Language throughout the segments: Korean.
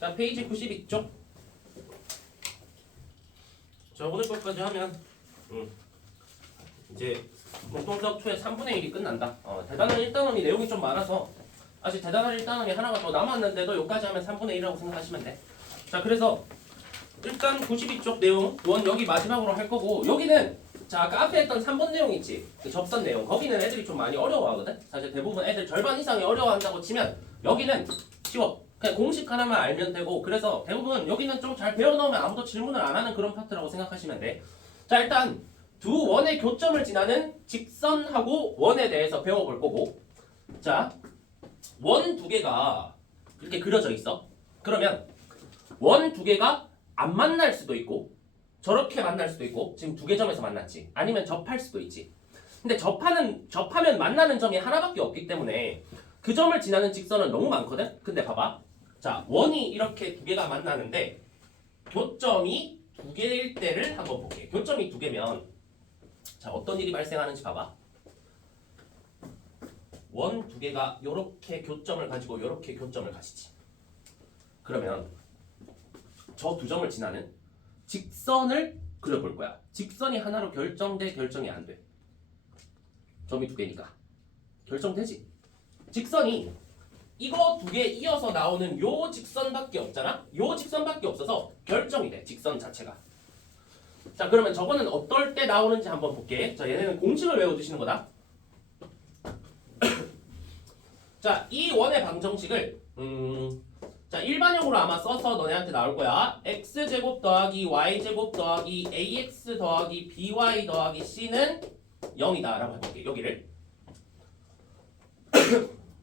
자, 페이지 92쪽. 자, 오늘 것까지 하면 이제 공통수학 2의 3분의 1이 끝난다. 대단한 1단원이 내용이 좀 많아서 아직 대단한 1단원이 하나가 더 남았는데도 여기까지 하면 3분의 1이라고 생각하시면 돼. 자, 그래서 일단 92쪽 내용 원 여기 마지막으로 할 거고, 여기는 자 아까 앞에 했던 3번 내용 있지, 그 접선 내용, 거기는 애들이 좀 많이 어려워하거든. 사실 대부분 애들 절반 이상이 어려워한다고 치면 여기는 쉬워. 그냥 공식 하나만 알면 되고, 그래서 대부분 여기는 좀 잘 배워놓으면 아무도 질문을 안 하는 그런 파트라고 생각하시면 돼. 자, 일단 두 원의 교점을 지나는 직선하고 원에 대해서 배워볼 거고, 자, 원 두 개가 이렇게 그려져 있어. 그러면 원 두 개가 안 만날 수도 있고, 저렇게 만날 수도 있고, 지금 두 개 점에서 만났지. 아니면 접할 수도 있지. 근데 접하면 만나는 점이 하나밖에 없기 때문에 그 점을 지나는 직선은 너무 많거든? 근데 봐봐. 자, 원이 이렇게 두 개가 만나는데 교점이 두 개일 때를 한번 볼게. 교점이 두 개면 자, 어떤 일이 발생하는지 봐봐. 원 두 개가 이렇게 교점을 가지고 이렇게 교점을 가지지. 그러면 저 두 점을 지나는 직선을 그려볼 거야. 직선이 하나로 결정돼, 결정이 안 돼? 점이 두 개니까 결정되지. 직선이 이거 두 개 이어서 나오는 요 직선밖에 없잖아. 요 직선밖에 없어서 결정이 돼, 직선 자체가. 자, 그러면 저거는 어떨 때 나오는지 한번 볼게. 자, 얘네는 공식을 외워두시는 거다. 자, 이 원의 방정식을 자, 일반형으로 아마 써서 너네한테 나올 거야. x제곱 더하기 y제곱 더하기 ax 더하기 by 더하기 c는 0이다 라고 해볼게. 여기를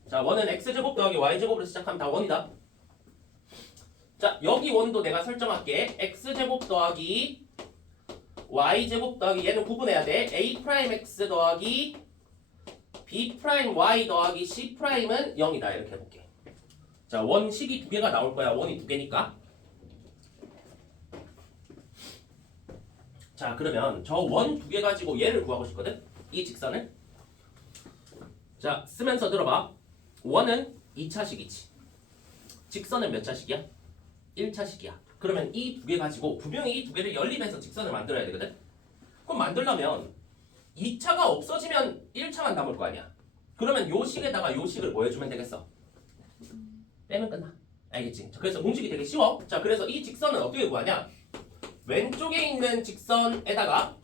자, 원은 x제곱 더하기 y제곱으로 시작하면 다 원이다. 자, 여기 원도 내가 설정할게. x제곱 더하기 y제곱 더하기, 얘는 구분해야 돼. a'x 더하기 b'y 더하기 c'은 0이다 이렇게 해볼게. 자, 원식이 두 개가 나올 거야. 원이 두 개니까. 자, 그러면 저 원 두 개 가지고 얘를 구하고 싶거든. 이 직선을. 자, 쓰면서 들어봐. 원은 2차식이지. 직선은 몇 차식이야? 1차식이야. 그러면 이 두 개 가지고 분명히 이 두 개를 연립해서 직선을 만들어야 되거든. 그럼 만들려면 2차가 없어지면 1차만 남을 거 아니야. 그러면 요 식에다가 요 식을 뭐 해주면 되겠어? 빼면 끝나. 알겠지? 그래서 공식이 되게 쉬워. 자, 그래서 이 직선은 어떻게 구하냐? 왼쪽에 있는 직선에다가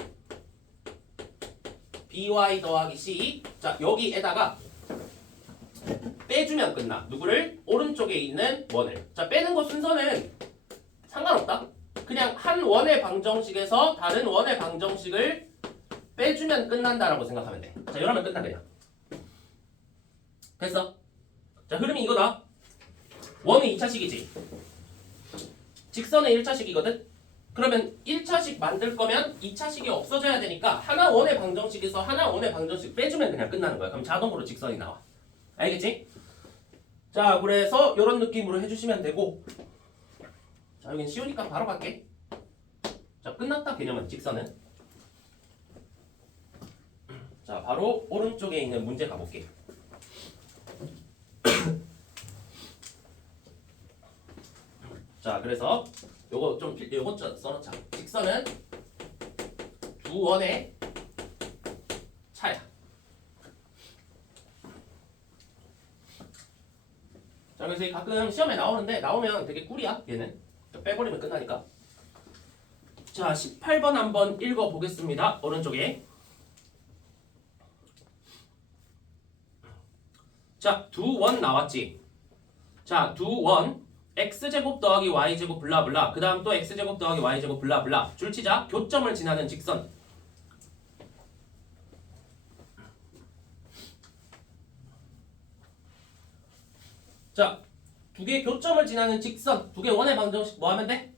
by 더하기 c, 자, 여기에다가 빼주면 끝나. 누구를? 오른쪽에 있는 원을. 자, 빼는 거 순서는 상관없다. 그냥 한 원의 방정식에서 다른 원의 방정식을 빼주면 끝난다라고 생각하면 돼. 자, 이러면 끝나 그냥. 됐어? 자, 흐름이 이거다. 원은 2차식이지. 직선은 1차식이거든. 그러면 1차식 만들 거면 2차식이 없어져야 되니까 하나 원의 방정식에서 하나 원의 방정식 빼주면 그냥 끝나는 거야. 그럼 자동으로 직선이 나와. 알겠지? 자, 그래서 이런 느낌으로 해주시면 되고, 자, 여긴 쉬우니까 바로 갈게. 자, 끝났다. 개념은 직선은. 자, 바로 오른쪽에 있는 문제 가볼게. 자, 그래서 요거 좀 써놓자. 직선은 두 원의 차야. 자, 그래서 가끔 시험에 나오면 되게 꿀이야. 얘는 빼버리면 끝나니까. 자, 18번 한번 읽어보겠습니다. 오른쪽에. 자, 두 원 나왔지. 자, 두 원 x제곱 더하기 y제곱 블라블라, 그 다음 또 x제곱 더하기 y제곱 블라블라, 줄치자 교점을 지나는 직선. 자, 두 개 교점을 지나는 직선, 두 개 원의 방정식 뭐 하면 돼?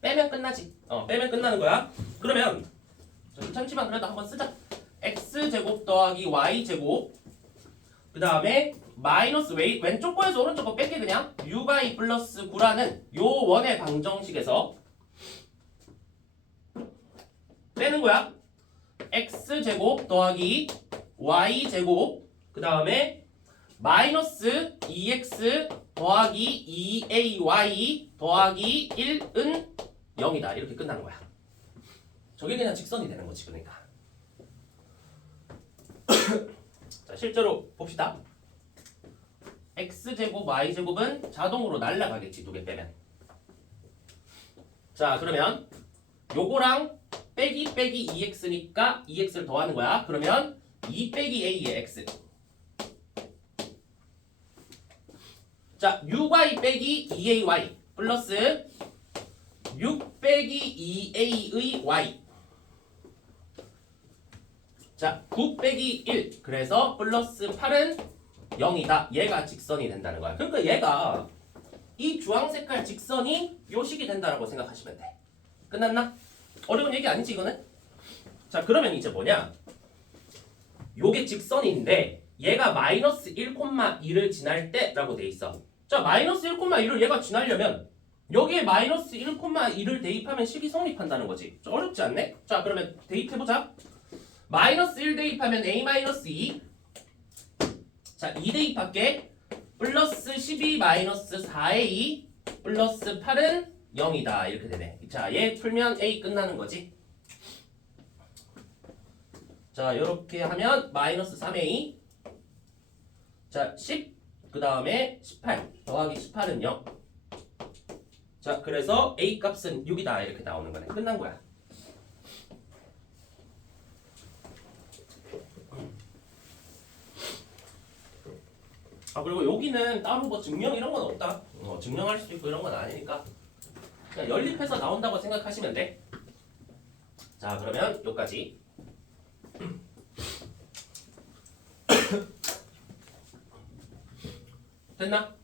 빼면 끝나지. 빼면 끝나는 거야. 그러면 잠시만 그래도 한번 쓰자. x제곱 더하기 y제곱, 그 다음에 마이너스 왼쪽 거에서 오른쪽 거 뺄게. 그냥 uy 플러스 9라는 요 원의 방정식에서 빼는 거야. x제곱 더하기 y제곱, 그 다음에 마이너스 2x 더하기 2ay 더하기 1은 0이다. 이렇게 끝나는 거야. 저게 그냥 직선이 되는 거지. 그러니까. 자, 실제로 봅시다. x제곱 y제곱은 자동으로 날라가겠지. 두 개 빼면. 자, 그러면 요거랑 빼기 2x니까 2x를 더하는 거야. 그러면 2 빼기 a의 x. 자, 6y 빼기 2ay 플러스 6 빼기 2a의 y. 자, 9 빼기 1. 그래서 플러스 8은 0이다. 얘가 직선이 된다는 거야. 그러니까 얘가 이 주황 색깔 직선이 요식이 된다라고 생각하시면 돼. 끝났나? 어려운 얘기 아니지 이거는? 자, 그러면 이제 뭐냐? 요게 직선인데 얘가 마이너스 1,1을 지날 때라고 돼 있어. 자, 마이너스 1,1을 얘가 지나려면 여기에 마이너스 1,1을 대입하면 식이 성립한다는 거지. 좀 어렵지 않네? 자, 그러면 대입해보자. 마이너스 1 대입하면 a 마이너스 2. 자, 2 대입할게. 플러스 12 마이너스 4a 플러스 8은 0이다. 이렇게 되네. 자, 얘 풀면 a 끝나는 거지. 자, 이렇게 하면 마이너스 3a. 자, 10. 그 다음에 18. 더하기 18은 0. 자, 그래서 a 값은 6이다. 이렇게 나오는 거네. 끝난 거야. 아, 그리고 여기는 따로 뭐 증명 이런 건 없다. 증명할 수 있고 이런 건 아니니까 그냥 연립해서 나온다고 생각하시면 돼. 자, 그러면 여기까지. 됐나?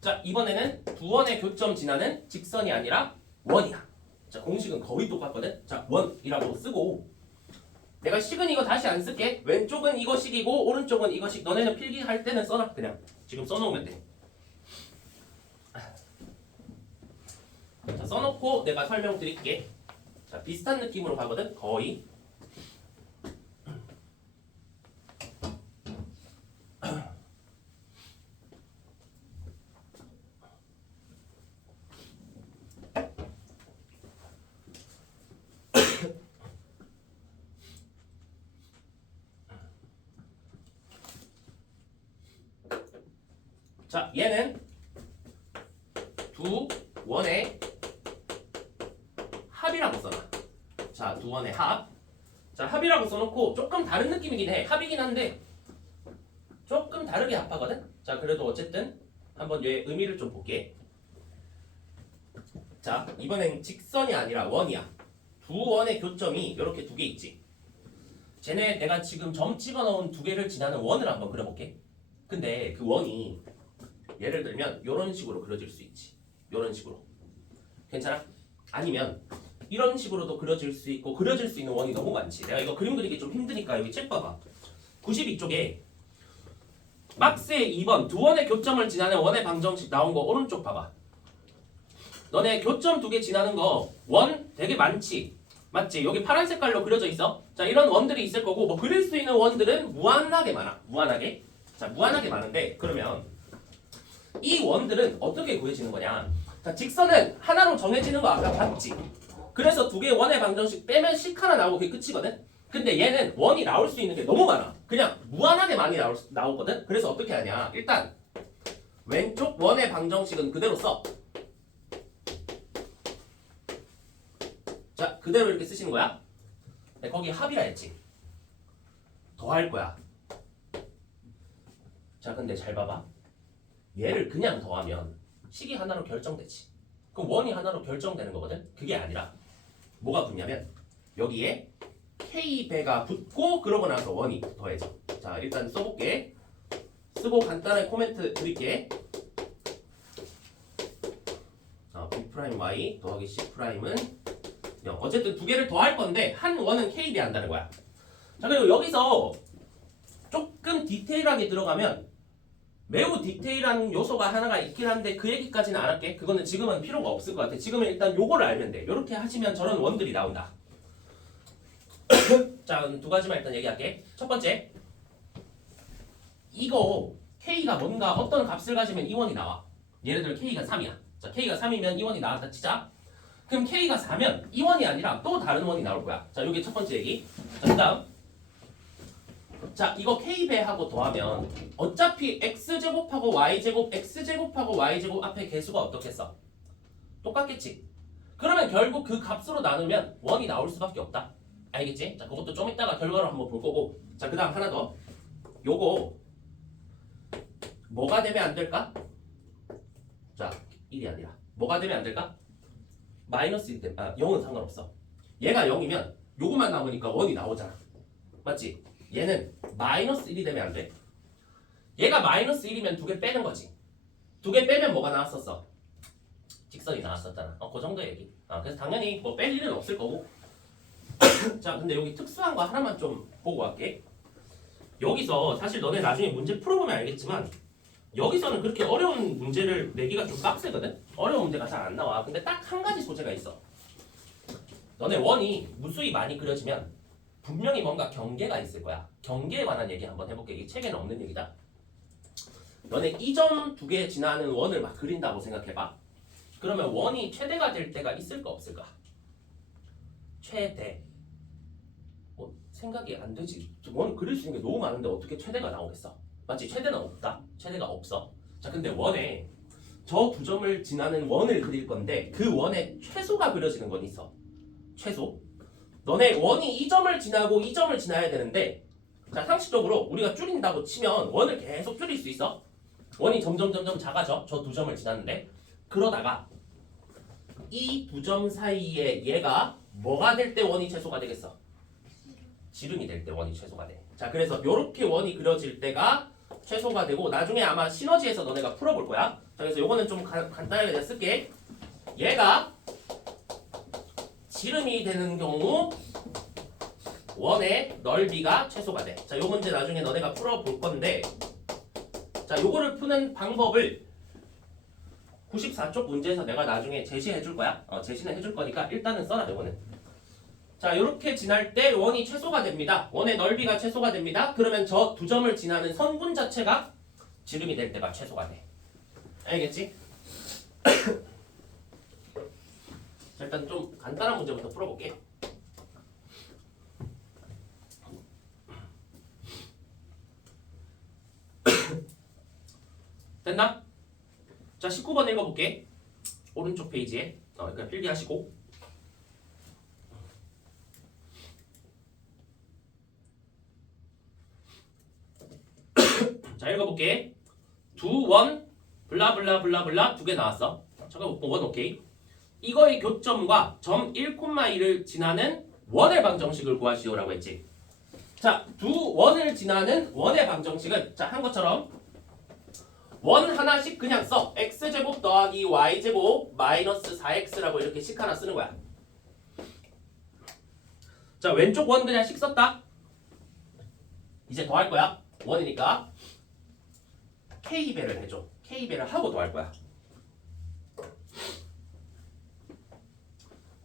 자, 이번에는 두 원의 교점 지나는 직선이 아니라 원이야. 자, 공식은 거의 똑같거든. 자, 원이라고 쓰고 내가 식은 이거 다시 안 쓸게. 왼쪽은 이거 식이고 오른쪽은 이거 식. 너네는 필기할 때는 써놔. 그냥 지금 써놓으면 돼. 자, 써놓고 내가 설명드릴게. 자, 비슷한 느낌으로 가거든. 거의. 자, 얘는 두 원의 합이라고 써놔. 자, 두 원의 합. 자, 합이라고 써놓고 조금 다른 느낌이긴 해. 합이긴 한데 조금 다르게 합하거든. 자, 그래도 어쨌든 한번 얘 의미를 좀 볼게. 자, 이번엔 직선이 아니라 원이야. 두 원의 교점이 이렇게 두 개 있지. 쟤네 내가 지금 점 찍어놓은 두 개를 지나는 원을 한번 그려볼게. 근데 그 원이 예를 들면 이런 식으로 그려질 수 있지. 이런 식으로. 괜찮아? 아니면 이런 식으로도 그려질 수 있고 그려질 수 있는 원이 너무 많지. 내가 이거 그림 그리기 좀 힘드니까 여기 책 봐봐. 92쪽에 박스에 2번 두 원의 교점을 지나는 원의 방정식 나온 거 오른쪽 봐봐. 너네 교점 두 개 지나는 거 원 되게 많지. 맞지? 여기 파란 색깔로 그려져 있어. 자, 이런 원들이 있을 거고 뭐 그릴 수 있는 원들은 무한하게 많아. 무한하게. 자, 무한하게 많은데 그러면 이 원들은 어떻게 구해지는 거냐? 자, 직선은 하나로 정해지는 거 아까 봤지? 그래서 두 개의 원의 방정식 빼면 식 하나 나오고 그게 끝이거든? 근데 얘는 원이 나올 수 있는 게 너무 많아. 그냥 무한하게 많이 나오거든? 그래서 어떻게 하냐? 일단 왼쪽 원의 방정식은 그대로 써. 자, 그대로 이렇게 쓰시는 거야. 근데 거기 합이라 했지? 더할 거야. 자, 근데 잘 봐봐. 얘를 그냥 더하면 식이 하나로 결정되지. 그럼 원이 하나로 결정되는 거거든? 그게 아니라 뭐가 붙냐면 여기에 K배가 붙고 그러고 나서 원이 더해져. 자, 일단 써볼게. 쓰고 간단하게 코멘트 드릴게. B'Y 더하기 C'은 0. 어쨌든 두 개를 더할 건데 한 원은 K배 한다는 거야. 자, 그리고 여기서 조금 디테일하게 들어가면 매우 디테일한 요소가 하나가 있긴 한데 그 얘기까지는 안 할게. 그거는 지금은 필요가 없을 것 같아. 지금은 일단 요거를 알면 돼. 요렇게 하시면 저런 원들이 나온다. 자, 두 가지만 일단 얘기할게. 첫 번째, 이거 K가 뭔가 어떤 값을 가지면 이 원이 나와. 예를 들어 K가 3이야. 자, K가 3이면 이 원이 나왔다 치자. 그럼 K가 4면 이 원이 아니라 또 다른 원이 나올 거야. 자, 이게 첫 번째 얘기. 자, 그 다음. 자, 이거 K배하고 더하면 어차피 X제곱하고 Y제곱, X제곱하고 Y제곱 앞에 개수가 어떻겠어? 똑같겠지? 그러면 결국 그 값으로 나누면 원이 나올 수밖에 없다. 알겠지? 자, 그것도 좀 이따가 결과로 한번 볼 거고. 자, 그 다음 하나 더. 요거 뭐가 되면 안 될까? 자, 1이 아니라 뭐가 되면 안 될까? 마이너스 1 되면 0은 상관없어. 얘가 0이면 요거만 남으니까 원이 나오잖아. 맞지? 얘는 마이너스 1이 되면 안 돼. 얘가 마이너스 1이면 두 개 빼는 거지. 두 개 빼면 뭐가 나왔었어? 직선이 나왔었잖아. 그 정도 얘기. 그래서 당연히 뭐 뺄 일은 없을 거고. 자, 근데 여기 특수한 거 하나만 좀 보고 갈게. 여기서 사실 너네 나중에 문제 풀어보면 알겠지만 여기서는 그렇게 어려운 문제를 내기가 좀 빡세거든? 어려운 문제가 잘 안 나와. 근데 딱 한 가지 소재가 있어. 너네 원이 무수히 많이 그려지면 분명히 뭔가 경계가 있을 거야. 경계에 관한 얘기 한번 해볼게. 이게 책에는 없는 얘기다. 너네 이 점 두 개 지나는 원을 막 그린다고 생각해봐. 그러면 원이 최대가 될 때가 있을까 없을까? 최대. 뭐 생각이 안 되지. 원 그릴 수 있는 게 너무 많은데 어떻게 최대가 나오겠어? 맞지? 최대는 없다. 최대가 없어. 자, 근데 원에 저 두 점을 지나는 원을 그릴 건데 그 원의 최소가 그려지는 건 있어. 최소. 너네 원이 이 점을 지나고 이 점을 지나야 되는데 자, 상식적으로 우리가 줄인다고 치면 원을 계속 줄일 수 있어. 원이 점점 작아져. 저 두 점을 지났는데 그러다가 이 두 점 사이에 얘가 뭐가 될 때 원이 최소가 되겠어? 지름이 될 때 원이 최소가 돼. 자, 그래서 요렇게 원이 그려질 때가 최소가 되고 나중에 아마 시너지에서 너네가 풀어볼 거야. 자, 그래서 요거는 좀 간단하게 내가 쓸게. 얘가 지름이 되는 경우 원의 넓이가 최소가 돼. 자, 요 문제 나중에 너네가 풀어볼 건데 자, 요거를 푸는 방법을 94쪽 문제에서 내가 나중에 제시해 줄 거야. 제시는 해줄 거니까 일단은 써놔, 요거는. 자, 요렇게 지날 때 원이 최소가 됩니다. 원의 넓이가 최소가 됩니다. 그러면 저 두 점을 지나는 선분 자체가 지름이 될 때가 최소가 돼. 알겠지? 자, 일단 좀 간단한 문제부터 풀어볼게. 됐나? 자, 19번 읽어볼게. 오른쪽 페이지에 그러니까 필기하시고 자, 읽어볼게. 두 원 블라블라블라블라 두 개 나왔어. 잠깐 원 오케이. 이거의 교점과 점 1,1을 지나는 원의 방정식을 구하시오라고 했지. 자, 두 원을 지나는 원의 방정식은 자, 한 것처럼 원 하나씩 그냥 써. x제곱 더하기 y제곱 마이너스 4x라고 이렇게 식 하나 쓰는 거야. 자, 왼쪽 원 그냥 식 썼다. 이제 더할 거야. 원이니까 k배를 해줘. k배를 하고 더할 거야.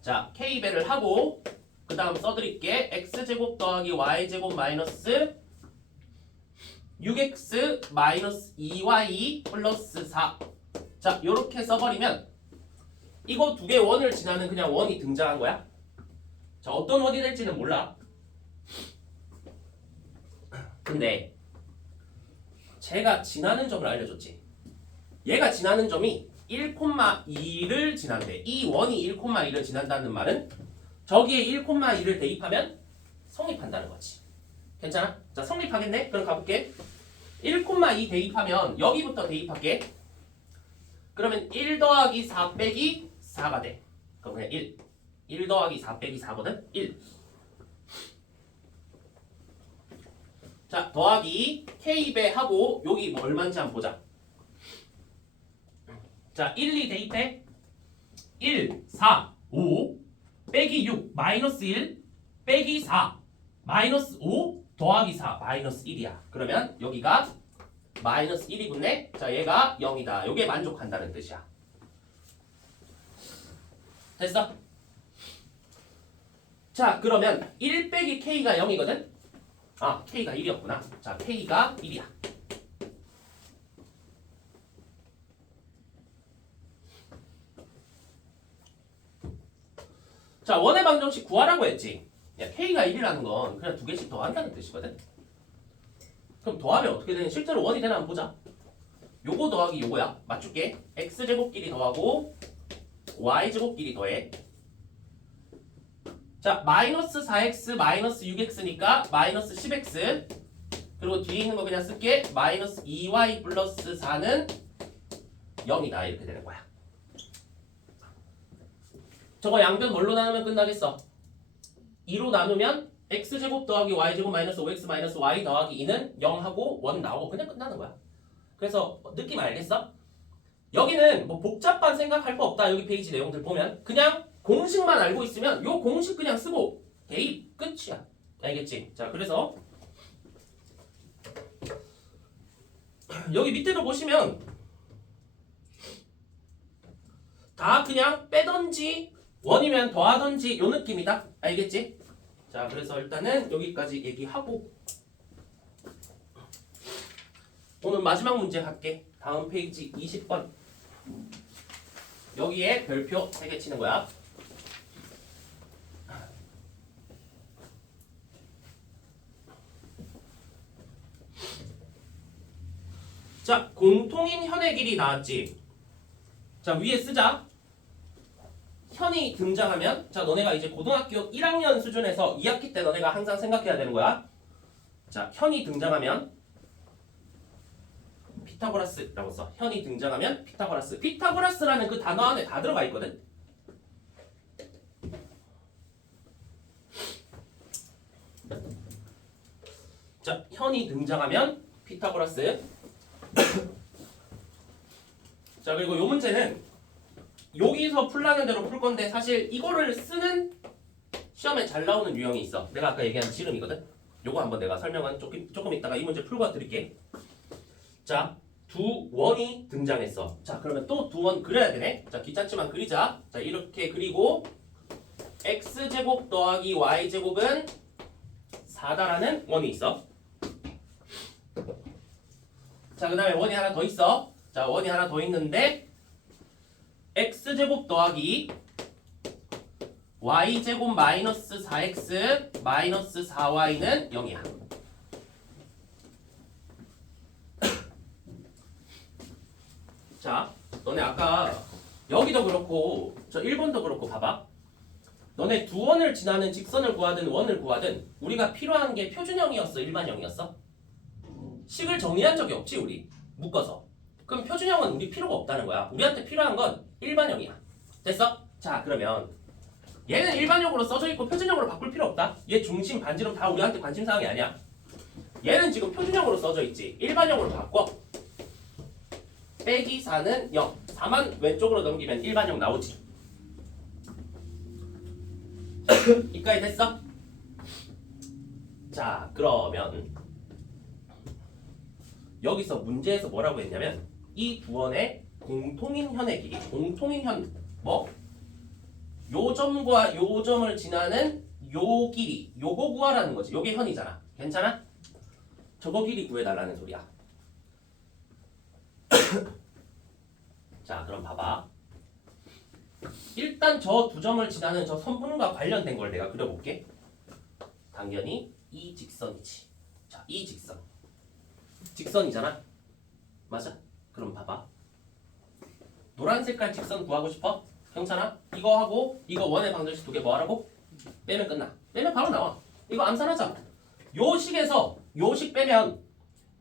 자, k배를 하고 그 다음 써드릴게. x제곱 더하기 y제곱 마이너스 6x 마이너스 2y 플러스 4. 자, 요렇게 써버리면 이거 두 개 원을 지나는 그냥 원이 등장한 거야. 자, 어떤 원이 될지는 몰라. 근데 제가 지나는 점을 알려줬지. 얘가 지나는 점이 1,2를 지난대. 이 원이 1,2를 지난다는 말은 저기에 1,2를 대입하면 성립한다는 거지. 괜찮아? 자, 성립하겠네? 그럼 가볼게. 1,2 대입하면 여기부터 대입할게. 그러면 1 더하기 4 빼기 4가 돼. 그럼 그냥 1. 1 더하기 4 빼기 4거든? 1. 자, 더하기 k배 하고 여기 뭐 얼마인지 한번 보자. 자, 1, 2 대입해. 1, 4, 5 빼기 6 마이너스 1 빼기 4 마이너스 5 더하기 4 마이너스 1이야. 그러면 여기가 마이너스 1이 붙네. 자, 얘가 0이다. 요게 만족한다는 뜻이야. 됐어? 자, 그러면 1 빼기 k가 0이거든? 아, k가 1이었구나. 자, k가 1이야. 자, 원의 방정식 구하라고 했지. 야, K가 1이라는 건 그냥 두 개씩 더한다는 뜻이거든. 그럼 더하면 어떻게 되는? 실제로 원이 되나 한번 보자. 요거 더하기 요거야. 맞출게. x제곱끼리 더하고 y제곱끼리 더해. 자, 마이너스 4x 마이너스 6x니까 마이너스 10x. 그리고 뒤에 있는 거 그냥 쓸게. 마이너스 2y 플러스 4는 0이다. 이렇게 되는 거야. 저거 양변 뭘로 나누면 끝나겠어? 2로 나누면 x제곱 더하기 y제곱 마이너스 5x 마이너스 y 더하기 2는 0하고 1 나오고 그냥 끝나는 거야. 그래서 느낌 알겠어? 여기는 뭐 복잡한 생각할 거 없다. 여기 페이지 내용들 보면 그냥 공식만 알고 있으면 요 공식 그냥 쓰고 대입 끝이야. 알겠지? 자, 그래서 여기 밑에도 보시면 다 그냥 빼던지 원이면 더하던지 요 느낌이다. 알겠지? 자, 그래서 일단은 여기까지 얘기하고 오늘 마지막 문제 할게. 다음 페이지 20번. 여기에 별표 3개 치는 거야. 자, 공통인 현의 길이 나왔지. 자, 위에 쓰자. 현이 등장하면, 자, 너네가 이제 고등학교 1학년 수준에서 2학기 때 너네가 항상 생각해야 되는 거야. 자, 현이 등장하면 피타고라스라고 써. 현이 등장하면 피타고라스. 피타고라스라는 그 단어 안에 다 들어가 있거든. 자, 현이 등장하면 피타고라스. 자, 그리고 요 문제는 여기서 풀라는 대로 풀 건데 사실 이거를 쓰는 시험에 잘 나오는 유형이 있어. 내가 아까 얘기한 지름이거든. 요거 한번 내가 설명은 조금 이따가 이 문제 풀고 드릴게. 자, 두 원이 등장했어. 자, 그러면 또 두 원 그려야 되네. 자, 귀찮지만 그리자. 자, 이렇게 그리고 x제곱 더하기 y제곱은 4다라는 원이 있어. 자, 그 다음에 원이 하나 더 있어. 자, 원이 하나 더 있는데 x제곱 더하기 y제곱 마이너스 4x 마이너스 4y는 0이야. 자, 너네 아까 여기도 그렇고 저 1번도 그렇고 봐봐. 너네 두 원을 지나는 직선을 구하든 원을 구하든 우리가 필요한 게 표준형이었어, 일반형이었어? 식을 정리한 적이 없지, 우리 묶어서. 그럼 표준형은 우리 필요가 없다는 거야. 우리한테 필요한 건 일반형이야. 됐어? 자, 그러면 얘는 일반형으로 써져 있고 표준형으로 바꿀 필요 없다. 얘 중심, 반지름 다 우리한테 관심사항이 아니야. 얘는 지금 표준형으로 써져 있지. 일반형으로 바꿔. 빼기 4는 0. 4만 왼쪽으로 넘기면 일반형 나오지. 이까지 됐어? 자, 그러면 여기서 문제에서 뭐라고 했냐면 이 두 원의 공통인 현의 길이, 공통인 현 뭐? 요 점과 요 점을 지나는 요 길이, 요거 구하라는 거지. 요게 현이잖아. 괜찮아? 저거 길이 구해달라는 소리야. 자, 그럼 봐봐. 일단 저 두 점을 지나는 저 선분과 관련된 걸 내가 그려볼게. 당연히 이 직선이지. 자, 이 직선. 직선이잖아. 맞아? 그럼 봐봐. 노란 색깔 직선 구하고 싶어? 괜찮아? 이거 하고 이거 원의 방정식 두 개 뭐 하라고? 빼면 끝나. 빼면 바로 나와. 이거 암산하자. 요 식에서 요 식 빼면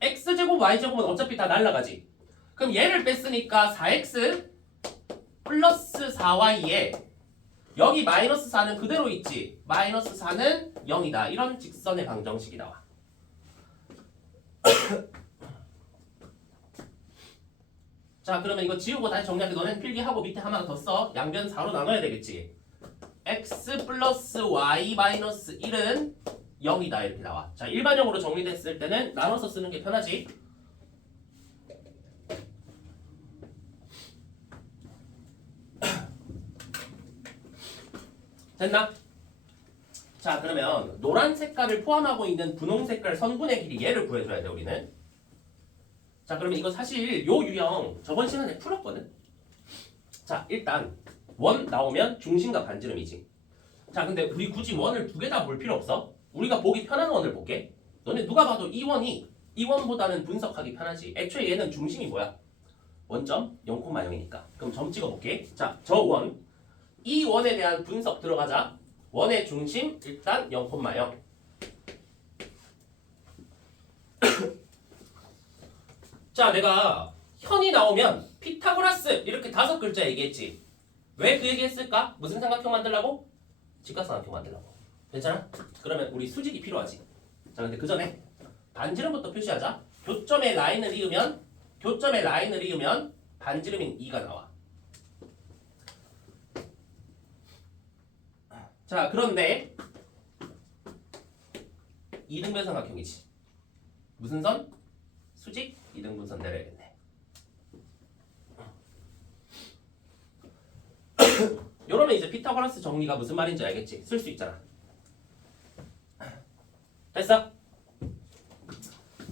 x제곱 y제곱은 어차피 다 날라가지. 그럼 얘를 뺐으니까 4x 플러스 4y에 여기 마이너스 4는 그대로 있지. 마이너스 4는 0이다. 이런 직선의 방정식이 나와. 자, 그러면 이거 지우고 다시 정리할게. 너네는 필기하고 밑에 하나 더 써. 양변 4로 나눠야 되겠지. x 플러스 y 마이너스 1은 0이다. 이렇게 나와. 자, 일반형으로 정리됐을 때는 나눠서 쓰는 게 편하지. 됐나? 자, 그러면 노란 색깔을 포함하고 있는 분홍 색깔 선분의 길이 얘를 구해줘야 돼, 우리는. 자, 그러면 이거 사실 요 유형 저번 시간에 풀었거든. 자, 일단 원 나오면 중심과 반지름이지. 자, 근데 우리 굳이 원을 두 개 다 볼 필요 없어. 우리가 보기 편한 원을 볼게. 너네 누가 봐도 이 원이 이 원보다는 분석하기 편하지. 애초에 얘는 중심이 뭐야? 원점 0,0이니까. 그럼 점 찍어볼게. 자, 저 원. 이 원에 대한 분석 들어가자. 원의 중심 일단 0,0. 자, 내가 현이 나오면 피타고라스 이렇게 5글자 얘기했지. 왜 그 얘기했을까? 무슨 삼각형 만들라고? 직각삼각형 만들라고. 괜찮아? 그러면 우리 수직이 필요하지. 자, 근데 그 전에 반지름부터 표시하자. 교점에 라인을 이으면 반지름인 2가 나와. 자, 그런데 이등변 삼각형이지. 무슨 선? 수직 이등분선 내려야겠네. 이러면 이제 피타고라스 정리가 무슨 말인지 알겠지? 쓸 수 있잖아. 됐어?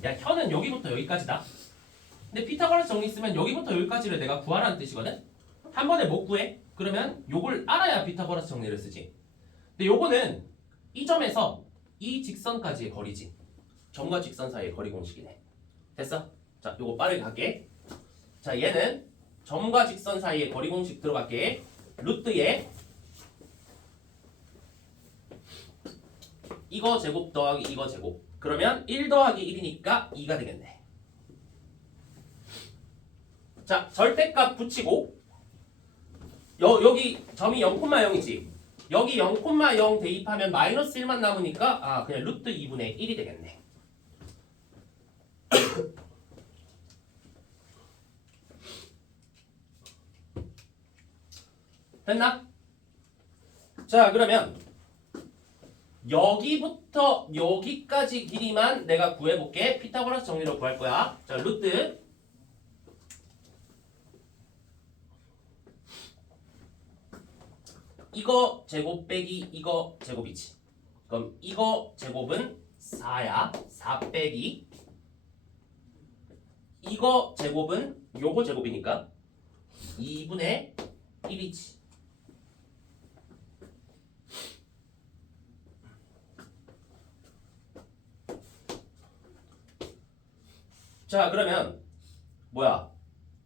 야, 현은 여기부터 여기까지다. 근데 피타고라스 정리 쓰면 여기부터 여기까지를 내가 구하라는 뜻이거든? 한 번에 못 구해? 그러면 요걸 알아야 피타고라스 정리를 쓰지. 근데 요거는 이 점에서 이 직선까지의 거리지. 점과 직선 사이의 거리 공식이네. 됐어? 자, 요거 빠르게 갈게. 자, 얘는 점과 직선 사이의 거리 공식 들어갈게. 루트에 이거 제곱 더하기 이거 제곱. 그러면 1 더하기 1이니까 2가 되겠네. 자, 절대값 붙이고 여기 점이 0,0이지. 여기 0,0 대입하면 마이너스 1만 남으니까 그냥 루트 2분의 1이 되겠네. 됐나? 자, 그러면 여기부터 여기까지 길이만 내가 구해볼게. 피타고라스 정리로 구할 거야. 자, 루트 이거 제곱 빼기 이거 제곱이지. 그럼 이거 제곱은 4야. 4 빼기 이거 제곱은 요거 제곱이니까 2분의 1이지. 자, 그러면 뭐야?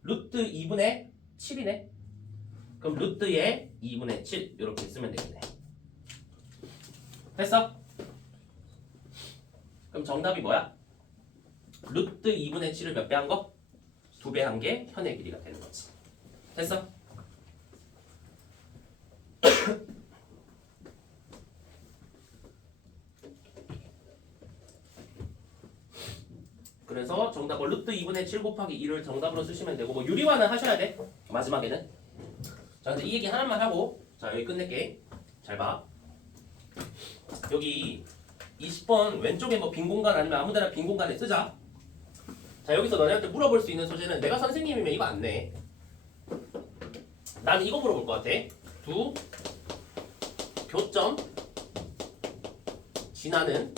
루트 2분의 7이네. 그럼 루트에 2분의 7 이렇게 쓰면 되겠네. 됐어? 그럼 정답이 뭐야? 루트 2분의 7을 몇 배 한 거? 2배 한 게 현의 길이가 되는 거지. 됐어? 그래서 정답은 루트 2분의 7 곱하기 2를 정답으로 쓰시면 되고, 뭐 유리화는 하셔야 돼. 마지막에는. 자, 근데 이 얘기 하나만 하고 자, 여기 끝낼게. 잘 봐. 여기 20번 왼쪽에 뭐 빈 공간 아니면 아무데나 빈 공간에 쓰자. 자, 여기서 너네한테 물어볼 수 있는 소재는 내가 선생님이면 이거 안 내. 난 이거 물어볼 것 같아. 두 교점 지나는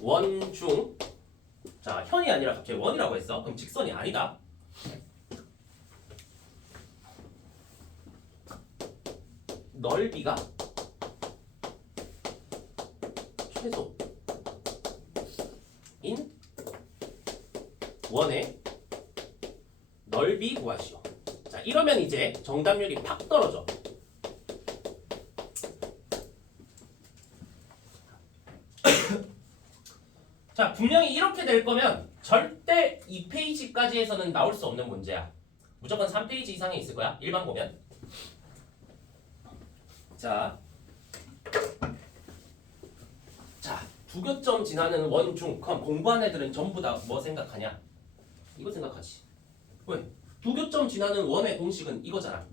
원중. 자, 현이 아니라 갑자기 원이라고 했어. 그럼 직선이 아니다. 넓이가 최소인 원의 넓이 구하시오. 자, 이러면 이제 정답률이 팍 떨어져. 자, 분명히 이렇게 될 거면 절대 2페이지까지에서는 나올 수 없는 문제야. 무조건 3페이지 이상에 있을 거야. 일반 보면. 자, 두 교점 지나는 원중. 그럼 공부한 애들은 전부 다 뭐 생각하냐? 이거 생각하지. 왜? 두 교점 지나는 원의 공식은 이거잖아.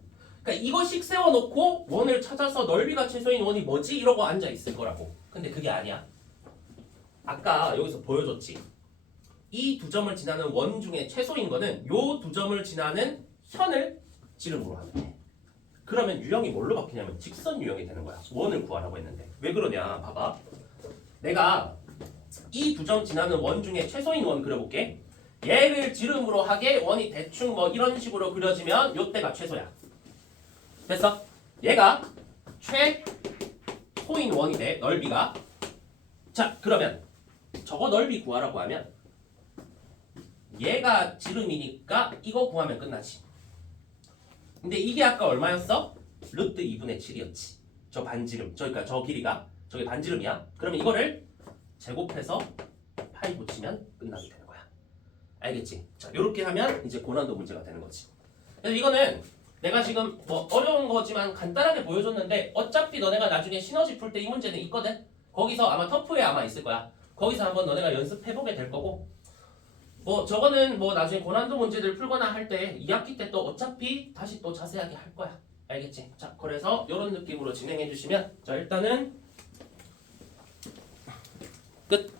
그러니까 이거씩 세워놓고 원을 찾아서 넓이가 최소인 원이 뭐지? 이러고 앉아 있을 거라고. 근데 그게 아니야. 아까 여기서 보여줬지. 이 두 점을 지나는 원 중에 최소인 거는 요 두 점을 지나는 현을 지름으로 하면 돼. 그러면 유형이 뭘로 바뀌냐면 직선 유형이 되는 거야. 원을 구하라고 했는데. 왜 그러냐? 봐봐. 내가 이 두 점 지나는 원 중에 최소인 원 그려볼게. 얘를 지름으로 하게 원이 대충 뭐 이런 식으로 그려지면 요때가 최소야. 됐어? 얘가 최소인 원이 돼 넓이가. 자 그러면 저거 넓이 구하라고 하면 얘가 지름이니까 이거 구하면 끝나지. 근데 이게 아까 얼마였어? 루트 2분의 7이었지. 저 반지름 그러니까 저 길이가 저게 반지름이야. 그러면 이거를 제곱해서 파이 붙이면 끝나게 되는 거야. 알겠지? 자 이렇게 하면 이제 고난도 문제가 되는 거지. 그래서 이거는 내가 지금 뭐 어려운 거지만 간단하게 보여줬는데 어차피 너네가 나중에 시너지 풀 때 이 문제는 있거든. 거기서 아마 터프에 아마 있을 거야. 거기서 한번 너네가 연습해보게 될 거고 뭐 저거는 뭐 나중에 고난도 문제들 풀거나 할 때 2학기 때 또 어차피 다시 또 자세하게 할 거야. 알겠지? 자 그래서 이런 느낌으로 진행해 주시면 자 일단은 끝.